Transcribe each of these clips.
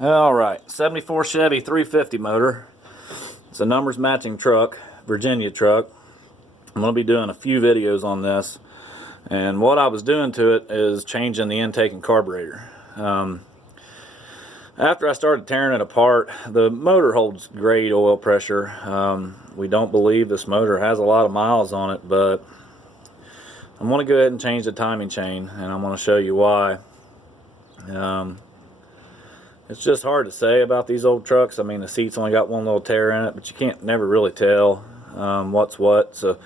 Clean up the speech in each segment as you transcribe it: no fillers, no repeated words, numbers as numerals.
Alright, 74 Chevy 350 motor. It's a numbers matching truck, Virginia truck. I'm going to be doing a few videos on this. And what I was doing to it is changing the intake and carburetor. After I started tearing it apart, the motor holds great oil pressure. We don't believe this motor has a lot of miles on it, but I'm going to go ahead and change the timing chain, and I'm going to show you why. It's just hard to say about these old trucks. I mean, the seat's only got one little tear in it, but you can't never really tell what's what. So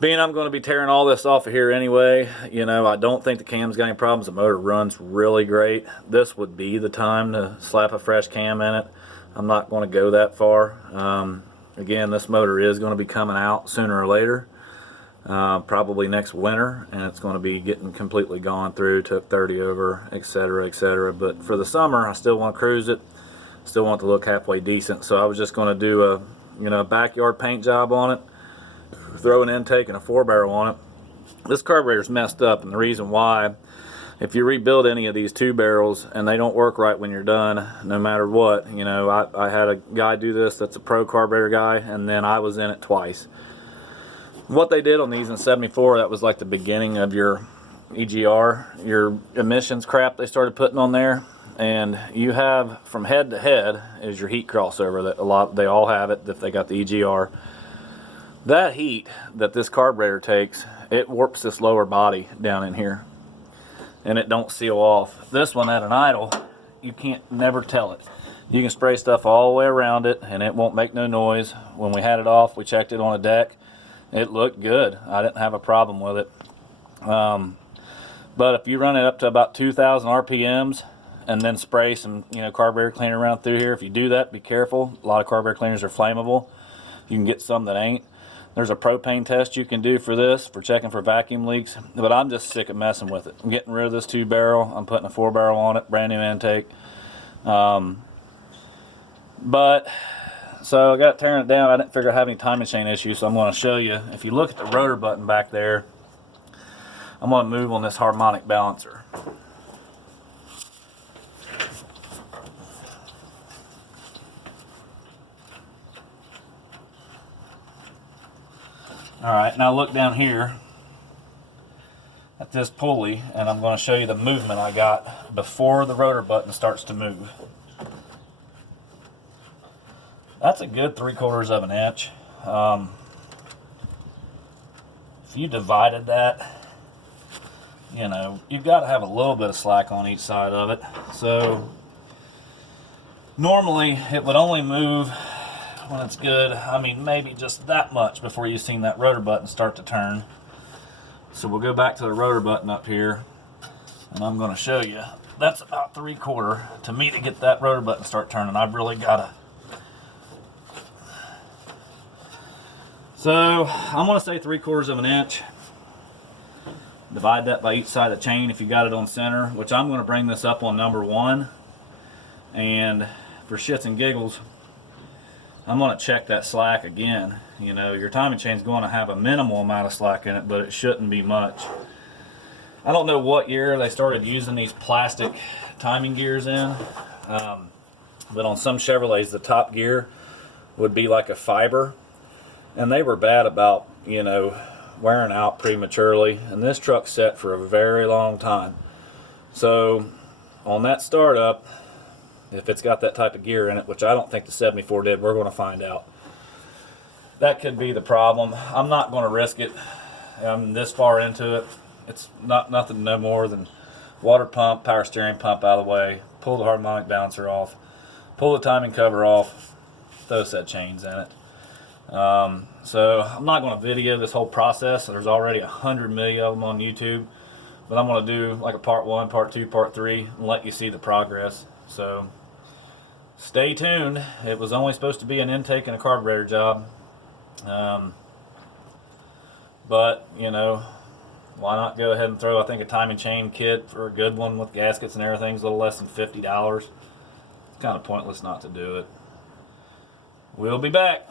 being I'm going to be tearing all this off of here anyway, you know, I don't think the cam's got any problems. The motor runs really great. This would be the time to slap a fresh cam in it. I'm not going to go that far. Again, this motor is going to be coming out sooner or later, probably next winter, and it's going to be getting completely gone through, took 30 over, etc., etc. But for the summer, I still want to cruise it, still want it to look halfway decent. So I was just going to do a backyard paint job on it, throw an intake and a 4-barrel on it. This carburetor's messed up, and the reason why, if you rebuild any of these 2-barrels and they don't work right when you're done, no matter what, you know, I had a guy do this that's a pro carburetor guy, and then I was in it twice. What they did on these in 74, that was like the beginning of your EGR, your emissions crap they started putting on there. And you have, from head to head, is your heat crossover. That they all have it if they got the EGR. That heat that this carburetor takes, it warps this lower body down in here, and it don't seal off. This one at an idle, you can't never tell it. You can spray stuff all the way around it and it won't make no noise. When we had it off, we checked it on a deck. It looked good. I didn't have a problem with it. But if you run it up to about 2,000 RPMs and then spray some, carburetor cleaner around through here, if you do that, be careful. A lot of carburetor cleaners are flammable. You can get some that ain't. There's a propane test you can do for this, for checking for vacuum leaks. But I'm just sick of messing with it. I'm getting rid of this 2-barrel. I'm putting a 4-barrel on it, brand new intake. So I got tearing it down. I didn't figure I have any timing chain issues, so I'm going to show you. If you look at the rotor button back there, I'm going to move on this harmonic balancer. Alright, now look down here at this pulley, and I'm going to show you the movement I got before the rotor button starts to move. That's a good 3/4 of an inch. If you divided that, you've got to have a little bit of slack on each side of it. So normally it would only move when it's good. I mean, maybe just that much before you've seen that rotor button start to turn. So we'll go back to the rotor button up here, and I'm going to show you. That's about 3/4. To me, to get that rotor button start turning, I've really got to. So I'm going to say 3/4 of an inch. Divide that by each side of the chain if you got it on center, which I'm going to bring this up on number 1. And for shits and giggles, I'm going to check that slack again. Your timing chain is going to have a minimal amount of slack in it, but it shouldn't be much. I don't know what year they started using these plastic timing gears in, but on some Chevrolets, the top gear would be like a fiber. And they were bad about, wearing out prematurely. And this truck's set for a very long time. So on that startup, if it's got that type of gear in it, which I don't think the 74 did, we're going to find out. That could be the problem. I'm not going to risk it. I'm this far into it. It's nothing no more than water pump, power steering pump out of the way, pull the harmonic balancer off, pull the timing cover off, throw set chains in it. So I'm not going to video this whole process. There's already 100 million of them on YouTube, but I'm going to do like a part 1, part 2, part 3, and let you see the progress. So stay tuned. It was only supposed to be an intake and a carburetor job, but why not go ahead and throw, I think, a timing chain kit for a good one with gaskets and everything is a little less than $50. It's kind of pointless not to do it. We'll be back.